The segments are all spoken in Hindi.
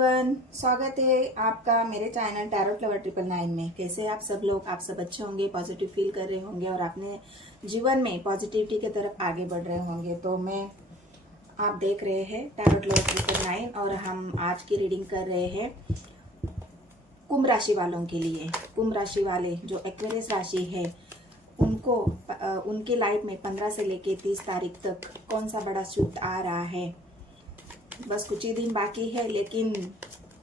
एवरीवन, स्वागत है आपका मेरे चैनल टैरोट लवर 999 में। कैसे आप सब लोग? आप सब अच्छे होंगे, पॉजिटिव फील कर रहे होंगे और अपने जीवन में पॉजिटिविटी की तरफ आगे बढ़ रहे होंगे। तो आप देख रहे हैं टैरोट लवर 999 और हम आज की रीडिंग कर रहे हैं कुंभ राशि वालों के लिए। कुंभ राशि वाले जो एक्वेरियस राशि है उनको उनके लाइफ में 15 से लेके 30 तारीख तक कौन सा बड़ा शिफ्ट आ रहा है। बस कुछ ही दिन बाकी है, लेकिन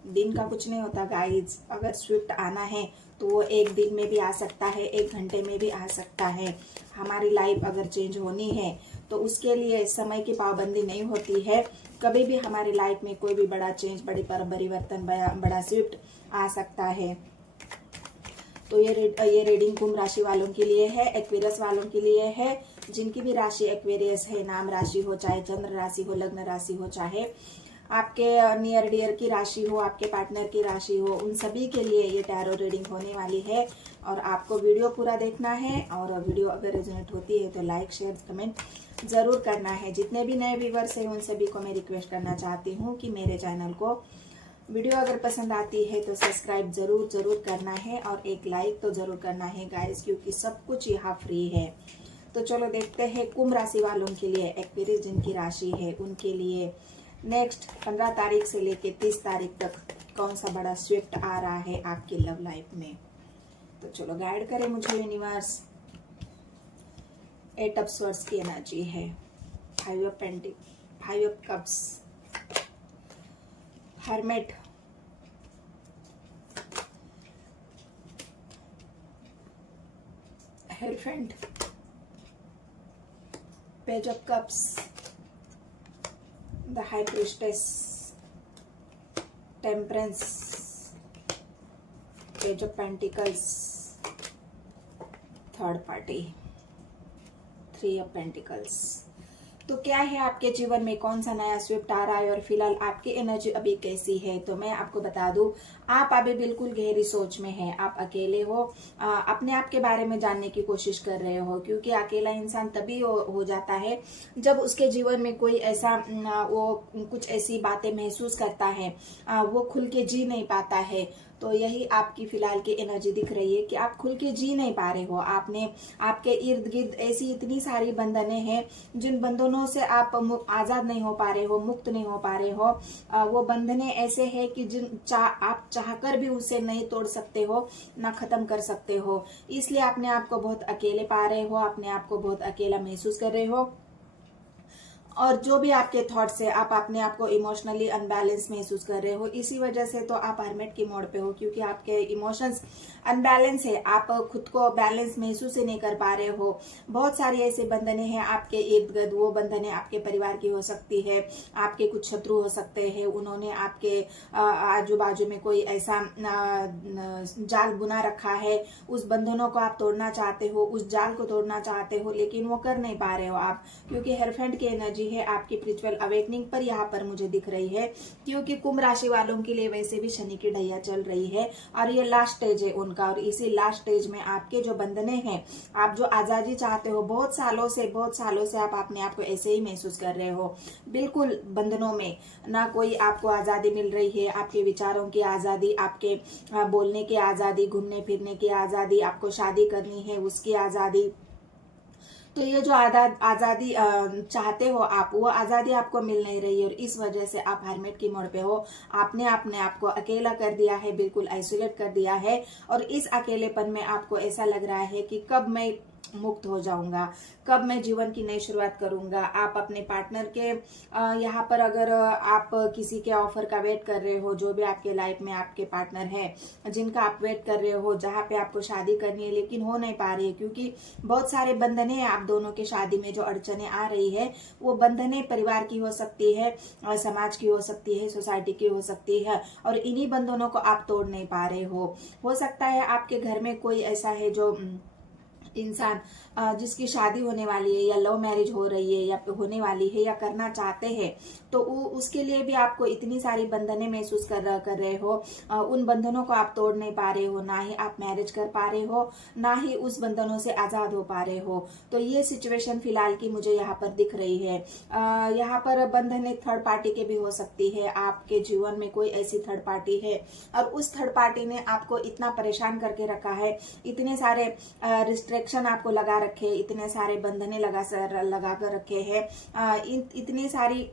दिन का कुछ नहीं होता गाइज। अगर स्विफ्ट आना है तो वो एक दिन में भी आ सकता है, एक घंटे में भी आ सकता है। हमारी लाइफ अगर चेंज होनी है तो उसके लिए समय की पाबंदी नहीं होती है। कभी भी हमारी लाइफ में कोई भी बड़ा चेंज, बड़ी परिवर्तन, बड़ा स्विफ्ट आ सकता है। तो ये रीडिंग कुंभ राशि वालों के लिए है, एक्वेरियस वालों के लिए है। जिनकी भी राशि एक्वेरियस है, नाम राशि हो, चाहे चंद्र राशि हो, लग्न राशि हो, चाहे आपके नियर डियर की राशि हो, आपके पार्टनर की राशि हो, उन सभी के लिए ये टैरो रीडिंग होने वाली है। और आपको वीडियो पूरा देखना है और वीडियो अगर रेजोनेट होती है तो लाइक शेयर कमेंट जरूर करना है। जितने भी नए व्यूवर्स हैं उन सभी को मैं रिक्वेस्ट करना चाहती हूँ कि मेरे चैनल को वीडियो अगर पसंद आती है तो सब्सक्राइब जरूर करना है और एक लाइक तो जरूर करना है गाइस, क्योंकि सब कुछ यहाँ फ्री है। तो चलो देखते हैं कुंभ राशि वालों के लिए, एक्वेरियस जिनकी राशि है उनके लिए नेक्स्ट 15 तारीख से लेके 30 तारीख तक कौन सा बड़ा स्विफ्ट आ रहा है आपकी लव लाइफ में। तो चलो गाइड करें मुझे यूनिवर्स। 8 ऑफ स्वॉर्ड्स की एनर्जी है, 5 of cups, hermit, hierophant, page of cups, the high priestess, temperance, page of pentacles, third party, 3 of pentacles. तो क्या है आपके जीवन में, कौन सा नया स्विफ्ट आ रहा है और फिलहाल आपकी एनर्जी अभी कैसी है। तो मैं आपको बता दूं, आप अभी बिल्कुल गहरी सोच में हैं। आप अकेले हो, अपने आप के बारे में जानने की कोशिश कर रहे हो, क्योंकि अकेला इंसान तभी हो जाता है जब उसके जीवन में कोई ऐसा वो कुछ ऐसी बातें महसूस करता है, वो खुल के जी नहीं पाता है। तो यही आपकी फिलहाल की एनर्जी दिख रही है कि आप खुल के जी नहीं पा रहे हो। आपके इर्द गिर्द ऐसी इतनी सारी बंधनें हैं जिन बंधनों से आप आजाद नहीं हो पा रहे हो, मुक्त नहीं हो पा रहे हो। वो बंधनें ऐसे हैं कि आप चाहकर भी उसे नहीं तोड़ सकते हो, ना खत्म कर सकते हो। इसलिए अपने आप को बहुत अकेले पा रहे हो, अपने आप को बहुत अकेला महसूस कर रहे हो। और जो भी आपके थॉट्स है, आप अपने आप को इमोशनली अनबैलेंस महसूस कर रहे हो। इसी वजह से तो आप हर्मिट की मोड पे हो, क्योंकि आपके इमोशंस अनबैलेंस है। आप खुद को बैलेंस महसूस ही नहीं कर पा रहे हो। बहुत सारी ऐसे बंधनें हैं आपके इर्द गिर्द। वो बंधनें आपके परिवार की हो सकती है, आपके कुछ शत्रु हो सकते हैं। उन्होंने आपके आजू बाजू में कोई ऐसा जाल बुना रखा है, उस बंधनों को आप तोड़ना चाहते हो, उस जाल को तोड़ना चाहते हो, लेकिन वो कर नहीं पा रहे हो आप, क्योंकि हेरोफेंट की एनर्जी है आपकी स्पिरिचुअल अवेकनिंग पर यहाँ पर मुझे दिख रही है। क्योंकि कुंभ राशि वालों के लिए वैसे भी शनि की ढैया चल रही है और ये लास्ट स्टेज है उनका। और इसी लास्ट स्टेज में आपके जो बंधने हैं, आप जो आजादी चाहते हो, बहुत सालों से आप अपने आप को ऐसे ही महसूस कर रहे हो, बिल्कुल बंधनों में। ना कोई आपको आजादी मिल रही है, आपके विचारों की आजादी, आपके बोलने की आजादी, घूमने फिरने की आजादी, आपको शादी करनी है उसकी आजादी। तो ये जो आजादी चाहते हो आप, वो आजादी आपको मिल नहीं रही है और इस वजह से आप हर्मिट की मोड़ पे हो। आपने अपने आप को अकेला कर दिया है, बिल्कुल आइसोलेट कर दिया है। और इस अकेलेपन में आपको ऐसा लग रहा है कि कब मैं मुक्त हो जाऊंगा, कब मैं जीवन की नई शुरुआत करूंगा। आप अपने पार्टनर के यहाँ पर अगर आप किसी के ऑफर का वेट कर रहे हो, जो भी आपके लाइफ में आपके पार्टनर है जिनका आप वेट कर रहे हो, जहाँ पे आपको शादी करनी है लेकिन हो नहीं पा रही है, क्योंकि बहुत सारे बंधने हैं आप दोनों के शादी में। जो अड़चने आ रही है वो बंधने परिवार की हो सकती है, समाज की हो सकती है, सोसाइटी की हो सकती है, और इन्हीं बंधनों को आप तोड़ नहीं पा रहे हो सकता है आपके घर में कोई ऐसा है जो इंसान जिसकी शादी होने वाली है या लव मैरिज हो रही है या होने वाली है या करना चाहते हैं, तो उसके लिए भी आपको इतनी सारी बंधनें महसूस कर रहे हो। उन बंधनों को आप तोड़ नहीं पा रहे हो, ना ही आप मैरिज कर पा रहे हो, ना ही उस बंधनों से आजाद हो पा रहे हो। तो ये सिचुएशन फिलहाल की मुझे यहाँ पर दिख रही है। यहाँ पर बंधन एक थर्ड पार्टी के भी हो सकती है। आपके जीवन में कोई ऐसी थर्ड पार्टी है और उस थर्ड पार्टी ने आपको इतना परेशान करके रखा है, इतने सारे रिस्ट्रिक्शन आपको लगा रखे, इतने सारे बंधने लगा कर रखे हैं, इतनी सारी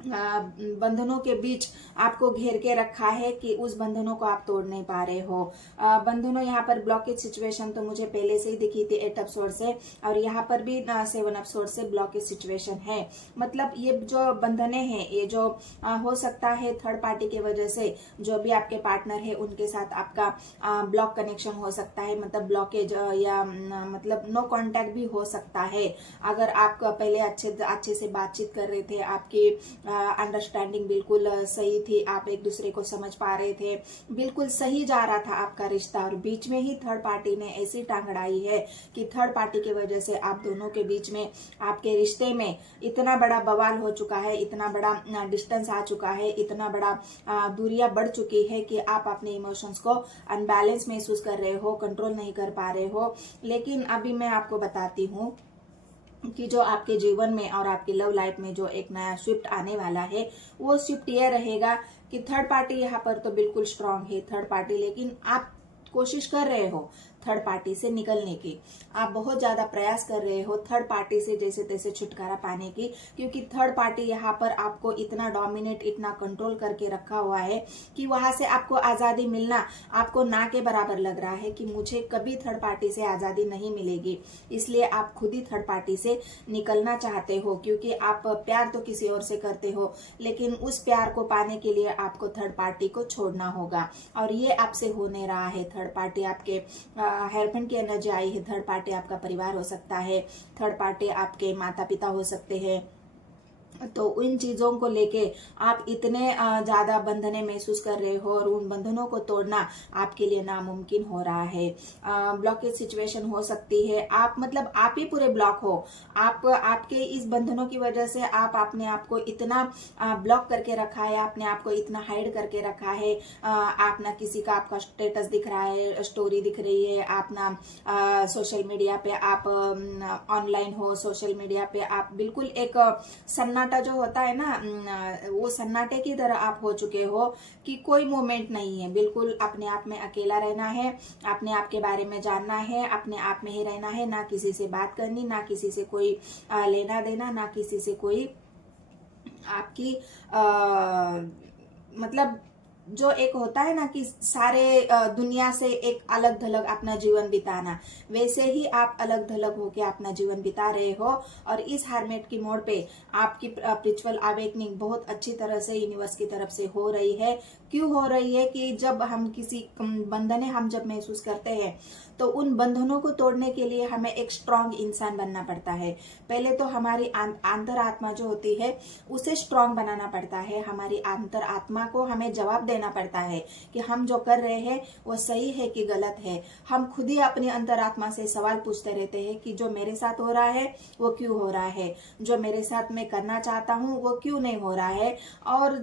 बंधनों के बीच आपको घेर के रखा है कि उस बंधनों को आप तोड़ नहीं पा रहे हो। बंधनों यहाँ पर ब्लॉकेज सिचुएशन तो मुझे पहले से ही दिखी थी 8 ऑफ सोर्ड से, और यहाँ पर भी 7 ऑफ सोर्ड से ब्लॉकेज सिचुएशन है। मतलब ये जो बंधने हैं, ये जो हो सकता है थर्ड पार्टी की वजह से जो भी आपके पार्टनर है उनके साथ आपका ब्लॉक कनेक्शन हो सकता है, मतलब ब्लॉकेज या मतलब नो कांटेक्ट भी हो सकता है। अगर आप पहले अच्छे से बातचीत कर रहे थे, आपकी अंडरस्टैंडिंग बिल्कुल सही थी, आप एक दूसरे को समझ पा रहे थे, बिल्कुल सही जा रहा था आपका रिश्ता, और बीच में ही थर्ड पार्टी ने ऐसी टांग अड़ाई है कि थर्ड पार्टी की वजह से आप दोनों के बीच में, आपके रिश्ते में इतना बड़ा बवाल हो चुका है, इतना बड़ा डिस्टेंस आ चुका है, इतना बड़ा दूरियां बढ़ चुकी है कि आप अपने इमोशंस को अनबैलेंस महसूस कर रहे हो, कंट्रोल नहीं कर पा रहे हो। लेकिन अभी मैं आपको बताती हूँ कि जो आपके जीवन में और आपकी लव लाइफ में जो एक नया शिफ्ट आने वाला है, वो शिफ्ट ये रहेगा कि थर्ड पार्टी यहाँ पर तो बिल्कुल स्ट्रांग है थर्ड पार्टी, लेकिन आप कोशिश कर रहे हो थर्ड पार्टी से निकलने की, आप बहुत ज्यादा प्रयास कर रहे हो थर्ड पार्टी से जैसे तैसे छुटकारा पाने की, क्योंकि थर्ड पार्टी यहाँ पर आपको इतना डोमिनेट, इतना कंट्रोल करके रखा हुआ है कि वहां से आपको आजादी मिलना आपको ना के बराबर लग रहा है कि मुझे कभी थर्ड पार्टी से आजादी नहीं मिलेगी। इसलिए आप खुद ही थर्ड पार्टी से निकलना चाहते हो, क्योंकि आप प्यार तो किसी और से करते हो, लेकिन उस प्यार को पाने के लिए आपको थर्ड पार्टी को छोड़ना होगा, और ये आपसे हो नहीं रहा है। थर्ड पार्टी आपके हेल्पन की एनर्जी आई है, थर्ड पार्टी आपका परिवार हो सकता है, थर्ड पार्टी आपके माता पिता हो सकते हैं। तो उन चीजों को लेके आप इतने ज्यादा बंधने महसूस कर रहे हो, और उन बंधनों को तोड़ना आपके लिए नामुमकिन हो रहा है। ब्लॉकेज सिचुएशन हो सकती है, आप मतलब आप ही पूरे ब्लॉक हो, आपके इस बंधनों की वजह से आप अपने आप को इतना ब्लॉक करके रखा है, आपने आपको इतना हाइड करके रखा है। आप ना किसी का आपका स्टेटस दिख रहा है, स्टोरी दिख रही है, आप ना सोशल मीडिया पे आप ऑनलाइन हो, सोशल मीडिया पे आप बिल्कुल एक सन्नाटा जो होता है ना, वो सन्नाटे की तरह आप हो चुके हो कि कोई मोमेंट नहीं है, बिल्कुल अपने आप में अकेला रहना है, अपने आप के बारे में जानना है, अपने आप में ही रहना है, ना किसी से बात करनी, ना किसी से कोई लेना देना, ना किसी से कोई आपकी मतलब जो एक होता है ना कि सारे दुनिया से एक अलग थलग अपना जीवन बिताना, वैसे ही आप अलग थलग होके अपना जीवन बिता रहे हो। और इस हार्मेट की मोड़ पे आपकी स्पिरिचुअल अवेकनिंग बहुत अच्छी तरह से यूनिवर्स की तरफ से हो रही है। क्यों हो रही है कि जब हम किसी बंधने हम जब महसूस करते हैं, तो उन बंधनों को तोड़ने के लिए हमें एक स्ट्रांग इंसान बनना पड़ता है। पहले तो हमारी अंतरात्मा जो होती है उसे स्ट्रांग बनाना पड़ता है, हमारी अंतरात्मा को हमें जवाब देना पड़ता है कि हम जो कर रहे हैं वो सही है कि गलत है। हम खुद ही अपनी अंतरात्मा से सवाल पूछते रहते हैं कि जो मेरे साथ हो रहा है वो क्यों हो रहा है, जो मेरे साथ मैं करना चाहता हूँ वो क्यों नहीं हो रहा है, और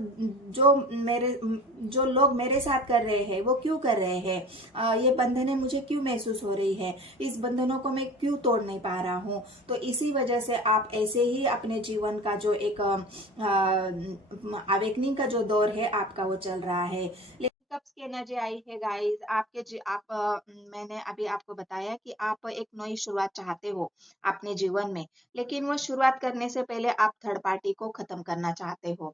जो लोग मेरे साथ कर रहे हैं वो क्यों कर रहे हैं, ये बंधनें मुझे क्यों महसूस हो रही है, इस बंधनों को मैं क्यों तोड़ नहीं पा रहा हूँ। तो इसी वजह से आप ऐसे ही अपने जीवन का जो एक अवेकनिंग का जो दौर है आपका वो चल रहा है। लेकिन कब की एनर्जी आई है गाइस, मैंने अभी आपको बताया कि आप एक नई शुरुआत चाहते हो अपने जीवन में, लेकिन वो शुरुआत करने से पहले आप थर्ड पार्टी को खत्म करना चाहते हो।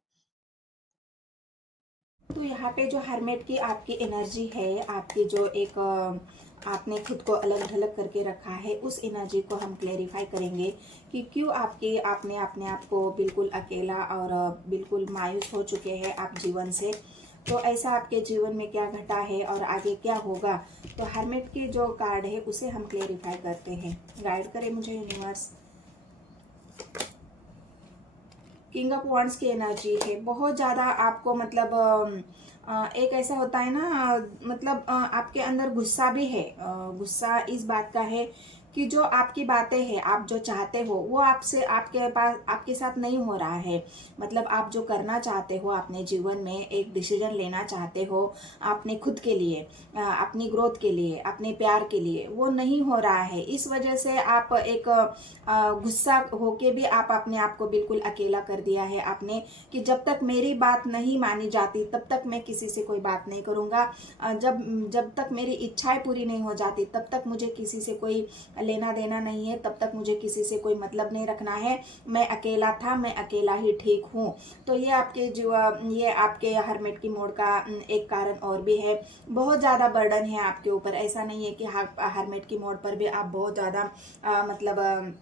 तो यहाँ पे जो हरमेट की आपकी एनर्जी है, आपकी जो एक आपने खुद को अलग ढलग करके रखा है, उस एनर्जी को हम क्लेरिफाई करेंगे कि क्यों आपने अपने आप को बिल्कुल अकेला और बिल्कुल मायूस हो चुके हैं आप जीवन से। तो ऐसा आपके जीवन में क्या घटा है और आगे क्या होगा, तो हरमेट की जो कार्ड है उसे हम क्लेरिफाई करते हैं। गाइड करें मुझे यूनिवर्स। किंग ऑफ वॉन्ड्स की एनर्जी है, बहुत ज़्यादा आपको मतलब एक ऐसा होता है ना, मतलब आपके अंदर गुस्सा भी है। गुस्सा इस बात का है कि जो आपकी बातें हैं, आप जो चाहते हो वो आपसे, आपके पास, आपके साथ नहीं हो रहा है। मतलब आप जो करना चाहते हो अपने जीवन में, एक डिसीजन लेना चाहते हो अपने खुद के लिए, अपनी ग्रोथ के लिए, अपने प्यार के लिए, वो नहीं हो रहा है। इस वजह से आप एक गुस्सा होके भी आप अपने आप को बिल्कुल अकेला कर दिया है आपने, कि जब तक मेरी बात नहीं मानी जाती तब तक मैं किसी से कोई बात नहीं करूँगा, जब जब तक मेरी इच्छाएं पूरी नहीं हो जाती तब तक मुझे किसी से कोई लेना देना नहीं है, तब तक मुझे किसी से कोई मतलब नहीं रखना है। मैं अकेला था, मैं अकेला ही ठीक हूँ। तो ये आपके जो, ये आपके हरमेट की मोड का एक कारण और भी है। बहुत ज़्यादा बर्डन है आपके ऊपर। ऐसा नहीं है कि हरमेट की मोड पर भी आप बहुत ज़्यादा मतलब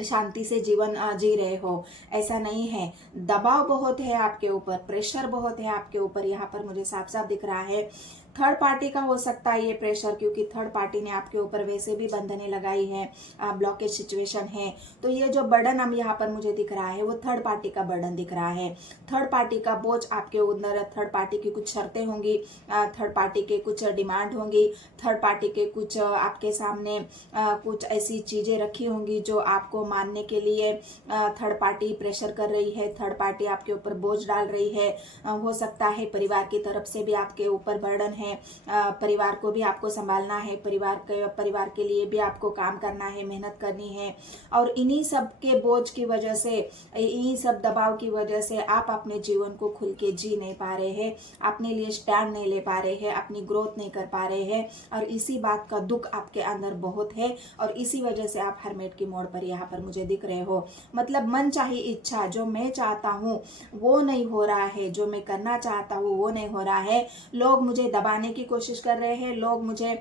शांति से जीवन जी रहे हो, ऐसा नहीं है। दबाव बहुत है आपके ऊपर, प्रेशर बहुत है आपके ऊपर, यहाँ पर मुझे साफ साफ दिख रहा है। थर्ड पार्टी का हो सकता है ये प्रेशर, क्योंकि थर्ड पार्टी ने आपके ऊपर वैसे भी बंधने लगाई है, ब्लॉकेज सिचुएशन है। तो ये जो बर्डन हम यहाँ पर मुझे दिख रहा है वो थर्ड पार्टी का बर्डन दिख रहा है। थर्ड पार्टी का बोझ आपके अंदर, थर्ड पार्टी की कुछ शर्तें होंगी, थर्ड पार्टी के कुछ डिमांड होंगी, थर्ड पार्टी के कुछ आपके सामने कुछ ऐसी चीजें रखी होंगी जो आपको मानने के लिए थर्ड पार्टी प्रेशर कर रही है, थर्ड पार्टी आपके ऊपर बोझ डाल रही है। हो सकता है परिवार की तरफ से भी आपके ऊपर बर्डन है, परिवार को भी आपको संभालना है, परिवार के लिए भी आपको काम करना है, मेहनत करनी है। और इन्हीं सब के बोझ की वजह से, इन्हीं सब दबाव की वजह से आप अपने जीवन को खुल के जी नहीं पा रहे हैं, अपने लिए स्टैंड नहीं ले पा रहे हैं, अपनी ग्रोथ नहीं कर पा रहे हैं। और इसी बात का दुख आपके अंदर बहुत है, और इसी वजह से आप हरमेट की मोड़ पर यहाँ पर मुझे दिख रहे हो। मतलब मन चाही इच्छा, जो मैं चाहता हूँ वो नहीं हो रहा है, जो मैं करना चाहता हूँ वो नहीं हो रहा है। लोग मुझे दबाने की कोशिश कर रहे हैं, लोग मुझे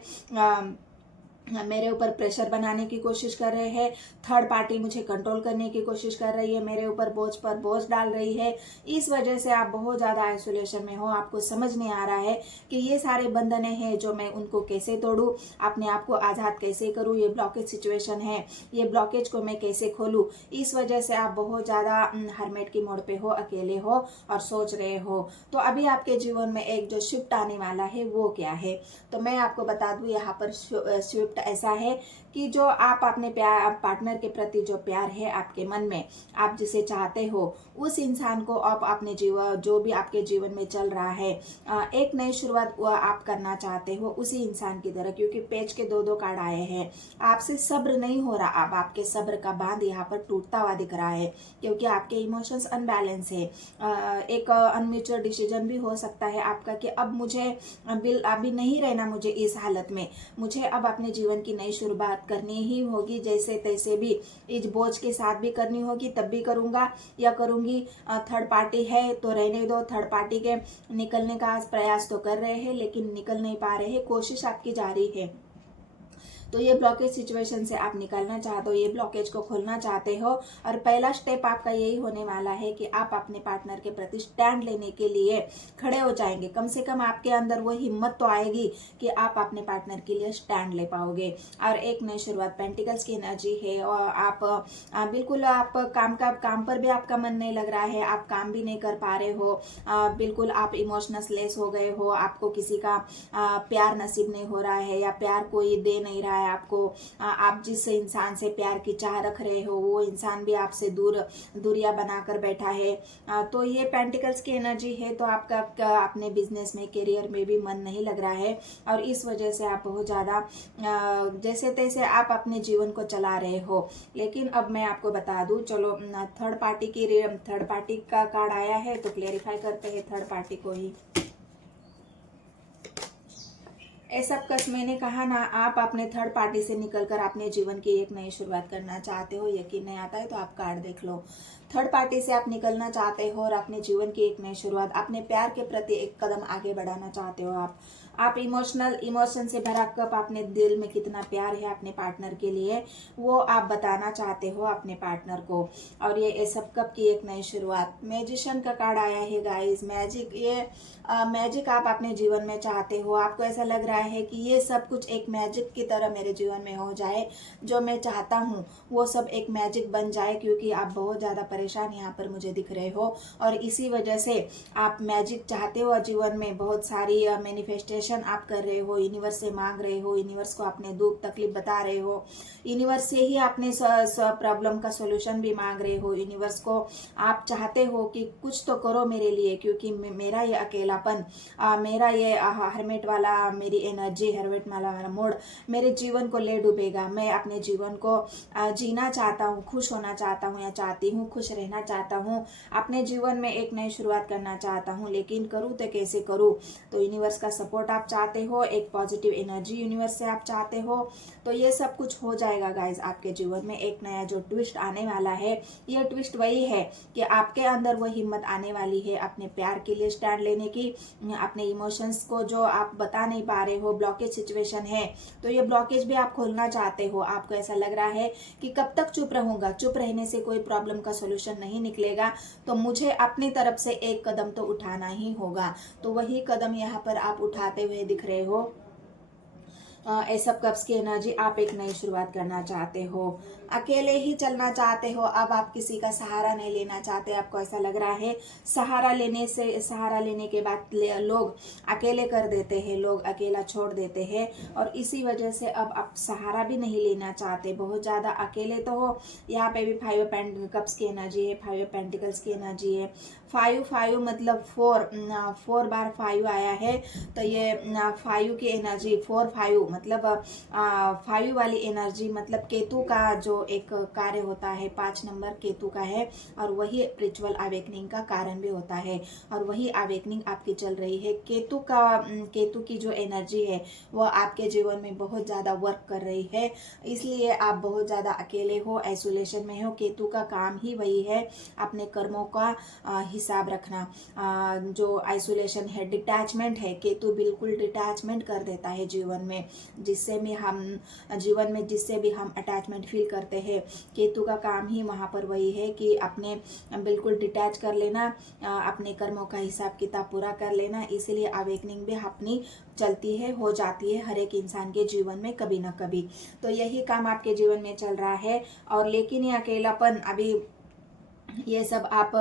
मेरे ऊपर प्रेशर बनाने की कोशिश कर रहे हैं, थर्ड पार्टी मुझे कंट्रोल करने की कोशिश कर रही है, मेरे ऊपर बोझ पर बोझ डाल रही है। इस वजह से आप बहुत ज़्यादा आइसोलेशन में हो। आपको समझ नहीं आ रहा है कि ये सारे बंधने हैं जो मैं उनको कैसे तोड़ूं, अपने आप को आज़ाद कैसे करूं, ये ब्लॉकेज सिचुएशन है, ये ब्लॉकेज को मैं कैसे खोलूं। इस वजह से आप बहुत ज़्यादा हरमेट की मोड़ पे हो, अकेले हो और सोच रहे हो। तो अभी आपके जीवन में एक जो शिफ्ट आने वाला है वो क्या है, तो मैं आपको बता दूं, यहाँ पर शिफ्ट ऐसा है कि जो आप अपने प्यार, पार्टनर के प्रति जो प्यार है आपके मन में, आप जिसे चाहते हो उस इंसान को आप अपने जीवन, जो भी आपके जीवन में चल रहा है, एक नई शुरुआत आप करना चाहते हो उसी इंसान की तरह। क्योंकि पेज के दो कार्ड आए हैं, आपसे सब्र नहीं हो रहा, अब आपके सब्र का बांध यहाँ पर टूटता हुआ दिख रहा है, क्योंकि आपके इमोशंस अनबैलेंस है। एक अनम्यूचुअल डिसीजन भी हो सकता है आपका कि अब मुझे अभी नहीं रहना, मुझे इस हालत में, मुझे अब अपने जीवन की नई शुरुआत करनी ही होगी, जैसे तैसे भी इस बोझ के साथ भी करनी होगी, तब भी करूंगा या करूंगी। थर्ड पार्टी है तो रहने दो, थर्ड पार्टी के निकलने का प्रयास तो कर रहे हैं लेकिन निकल नहीं पा रहे हैं, कोशिश आपकी जारी है। तो ये ब्लॉकेज सिचुएशन से आप निकलना चाहते हो, ये ब्लॉकेज को खोलना चाहते हो, और पहला स्टेप आपका यही होने वाला है कि आप अपने पार्टनर के प्रति स्टैंड लेने के लिए खड़े हो जाएंगे। कम से कम आपके अंदर वो हिम्मत तो आएगी कि आप अपने पार्टनर के लिए स्टैंड ले पाओगे। और एक नई शुरुआत, पेंटिकल्स की एनर्जी है, और आप बिल्कुल, आप काम पर भी आपका मन नहीं लग रहा है, आप काम भी नहीं कर पा रहे हो, बिल्कुल आप इमोशनल लेस हो गए हो, आपको किसी का प्यार नसीब नहीं हो रहा है, या प्यार कोई दे नहीं रहा है आपको। आप जिस इंसान से प्यार की चाह रख रहे हो वो इंसान भी आपसे दूरियां बनाकर बैठा है। तो ये पेंटिकल्स की एनर्जी है। तो आपका अपने बिजनेस में, करियर में भी मन नहीं लग रहा है, और इस वजह से आप बहुत ज़्यादा जैसे तैसे आप अपने जीवन को चला रहे हो। लेकिन अब मैं आपको बता दूं, चलो थर्ड पार्टी का कार्ड आया है तो क्लेरिफाई करते हैं थर्ड पार्टी को ही। ऐसा कस मैंने कहा ना, आप अपने थर्ड पार्टी से निकलकर अपने जीवन की एक नई शुरुआत करना चाहते हो। यकीन नहीं आता है तो आप कार्ड देख लो। थर्ड पार्टी से आप निकलना चाहते हो और अपने जीवन की एक नई शुरुआत, अपने प्यार के प्रति एक कदम आगे बढ़ाना चाहते हो। आप इमोशन से भरा कप, अपने दिल में कितना प्यार है अपने पार्टनर के लिए वो आप बताना चाहते हो अपने पार्टनर को। और ये सब कप की एक नई शुरुआत, मैजिशियन का कार्ड आया है गाइस। मैजिक, ये मैजिक आप अपने जीवन में चाहते हो। आपको ऐसा लग रहा है कि ये सब कुछ एक मैजिक की तरह मेरे जीवन में हो जाए, जो मैं चाहता हूँ वो सब एक मैजिक बन जाए, क्योंकि आप बहुत ज़्यादा परेशान यहाँ पर मुझे दिख रहे हो, और इसी वजह से आप मैजिक चाहते हो। जीवन में बहुत सारी मैनिफेस्टेशन सिचुएशन आप कर रहे हो, यूनिवर्स से मांग रहे हो, यूनिवर्स को अपने दुख तकलीफ बता रहे हो, यूनिवर्स से ही अपने प्रॉब्लम का सॉल्यूशन भी मांग रहे हो, यूनिवर्स को आप चाहते हो कि कुछ तो करो मेरे लिए, क्योंकि मेरा ये अकेलापन, मेरा ये हरमेट वाला मेरी एनर्जी, हरमेट वाला मेरा मूड मेरे जीवन को ले डूबेगा। मैं अपने जीवन को जीना चाहता हूँ, खुश होना चाहता हूँ या चाहती हूँ, खुश रहना चाहता हूँ, अपने जीवन में एक नई शुरुआत करना चाहता हूँ, लेकिन करूँ तो कैसे करूँ। तो यूनिवर्स का सपोर्ट आप चाहते हो, एक पॉजिटिव एनर्जी यूनिवर्स से आप चाहते हो, तो ये सब कुछ हो जाएगा गाइज। आपके जीवन में एक नया जो ट्विस्ट आने वाला है, ये ट्विस्ट वही है कि आपके अंदर वो हिम्मत आने वाली है अपने प्यार के लिए स्टैंड लेने की, अपने इमोशंस को जो आप बता नहीं पा रहे हो, ब्लॉकेज सिचुएशन है, तो ये ब्लॉकेज भी आप खोलना चाहते हो। आपको ऐसा लग रहा है कि कब तक चुप रहूंगा, चुप रहने से कोई प्रॉब्लम का सोल्यूशन नहीं निकलेगा, तो मुझे अपनी तरफ से एक कदम तो उठाना ही होगा। तो वही कदम यहाँ पर आप उठाते हुए दिख रहे हो। एस ऑफ कप्स की एनर्जी, आप एक नई शुरुआत करना चाहते हो, अकेले ही चलना चाहते हो, अब आप किसी का सहारा नहीं लेना चाहते। आपको ऐसा लग रहा है सहारा लेने के बाद लोग अकेले कर देते हैं, लोग अकेला छोड़ देते हैं, और इसी वजह से अब आप सहारा भी नहीं लेना चाहते, बहुत ज़्यादा अकेले तो हो। यहाँ पे भी 5 कप्स की एनर्जी है, 5 पेंटिकल्स की एनर्जी है। 5 मतलब 4 बार 5 आया है, तो ये 5 की एनर्जी, 4-5 मतलब 5 वाली एनर्जी मतलब केतु का जो एक कार्य होता है, 5 नंबर केतु का है, और वही स्पिरिचुअल अवेकनिंग का कारण भी होता है, और वही अवेकनिंग आपकी चल रही है। केतु की जो एनर्जी है वो आपके जीवन में बहुत ज़्यादा वर्क कर रही है, इसलिए आप बहुत ज़्यादा अकेले हो, आइसोलेशन में हो। केतु का काम ही वही है, अपने कर्मों का हिसाब रखना। जो आइसोलेशन है, डिटैचमेंट है, केतु बिल्कुल डिटैचमेंट कर देता है जीवन में, जिससे भी हम अटैचमेंट फील करते हैं। केतु का काम ही वहाँ पर वही है कि अपने बिल्कुल डिटैच कर लेना, अपने कर्मों का हिसाब किताब पूरा कर लेना। इसीलिए अवेकनिंग भी अपनी चलती है, हो जाती है हर एक इंसान के जीवन में कभी ना कभी। तो यही काम आपके जीवन में चल रहा है, और लेकिन ये अकेलापन अभी ये सब आप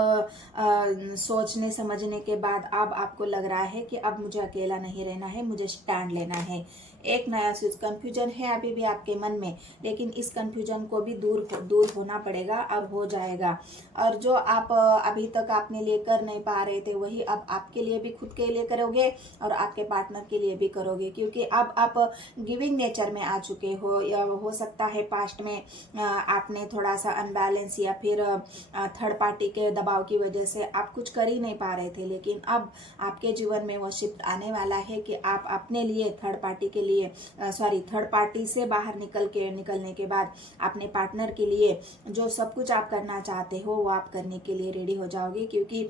सोचने समझने के बाद अब आपको लग रहा है कि अब मुझे अकेला नहीं रहना है, मुझे स्टैंड लेना है। एक नया स्विच, कंफ्यूजन है अभी भी आपके मन में, लेकिन इस कंफ्यूजन को भी दूर होना पड़ेगा, अब हो जाएगा। और जो आप अभी तक अपने लिए कर नहीं पा रहे थे, वही अब आपके लिए भी, खुद के लिए करोगे और आपके पार्टनर के लिए भी करोगे, क्योंकि अब आप गिविंग नेचर में आ चुके हो। या हो सकता है पास्ट में आपने थोड़ा सा अनबैलेंस या फिर थर्ड पार्टी के दबाव की वजह से आप कुछ कर ही नहीं पा रहे थे, लेकिन अब आपके जीवन में वो शिफ्ट आने वाला है कि आप अपने लिए थर्ड पार्टी से बाहर निकलने के बाद अपने पार्टनर के लिए जो सब कुछ आप करना चाहते हो वो आप करने के लिए रेडी हो जाओगे। क्योंकि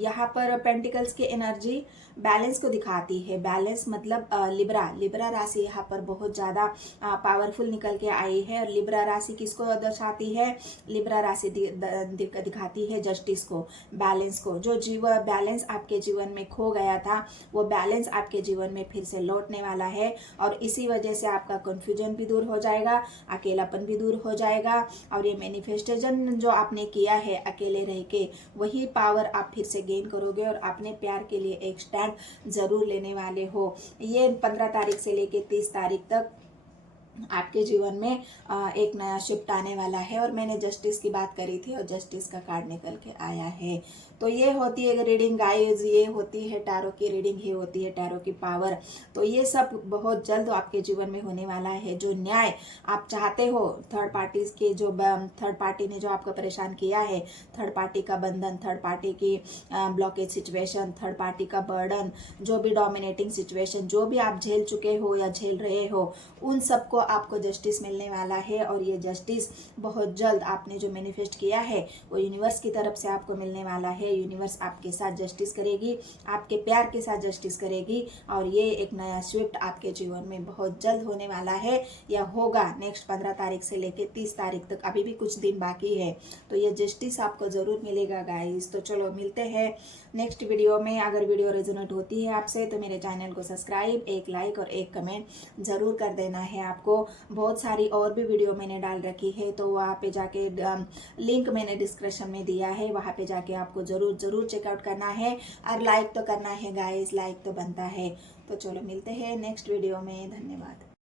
यहाँ पर पेंटिकल्स की एनर्जी बैलेंस को दिखाती है। बैलेंस मतलब लिब्रा राशि यहाँ पर बहुत ज़्यादा पावरफुल निकल के आई है। और लिब्रा राशि किसको दर्शाती है? लिब्रा राशि दिखाती है जस्टिस को, बैलेंस को। जो बैलेंस आपके जीवन में खो गया था, वो बैलेंस आपके जीवन में फिर से लौटने वाला है, और इसी वजह से आपका कंफ्यूजन भी दूर हो जाएगा, अकेलापन भी दूर हो जाएगा, और ये मैनिफेस्टेशन जो आपने किया है अकेले रह के, वही पावर आप फिर से गेन करोगे, और अपने प्यार के लिए एक स्टैंड जरूर लेने वाले हो। ये 15 तारीख से लेके 30 तारीख तक आपके जीवन में एक नया शिफ्ट आने वाला है। और मैंने जस्टिस की बात करी थी, और जस्टिस का कार्ड निकल के आया है। तो ये होती है रीडिंग गाइस, ये होती है टैरो की रीडिंग, ये होती है टैरो की पावर। तो ये सब बहुत जल्द आपके जीवन में होने वाला है। जो न्याय आप चाहते हो, थर्ड पार्टी ने जो आपको परेशान किया है, थर्ड पार्टी का बंधन, थर्ड पार्टी की ब्लॉकेज सिचुएशन, थर्ड पार्टी का बर्डन, जो भी डोमिनेटिंग सिचुएशन, जो भी आप झेल चुके हो या झेल रहे हो, उन सबको आपको जस्टिस मिलने वाला है। और ये जस्टिस बहुत जल्द आपने जो मैनिफेस्ट किया है वो यूनिवर्स की तरफ से आपको मिलने वाला है। यूनिवर्स आपके साथ जस्टिस करेगी, आपके प्यार के साथ जस्टिस करेगी, और ये एक नया शिफ्ट आपके जीवन में बहुत जल्द होने वाला है, या होगा नेक्स्ट 15 तारीख से लेके 30 तारीख तक, अभी भी कुछ दिन बाकी है। तो ये जस्टिस आपको जरूर मिलेगा गाइस। तो चलो मिलते हैं नेक्स्ट वीडियो में। अगर वीडियो रेजोनेट होती है आपसे तो मेरे चैनल को सब्सक्राइब, एक लाइक और एक कमेंट जरूर कर देना है आपको। बहुत सारी और भी वीडियो मैंने डाल रखी है, तो वहाँ पे जाके लिंक मैंने डिस्क्रिप्शन में दिया है, वहाँ पे जाके आपको ज़रूर ज़रूर चेकआउट करना है। और लाइक तो करना है गाइस, लाइक तो बनता है। तो चलो मिलते हैं नेक्स्ट वीडियो में। धन्यवाद।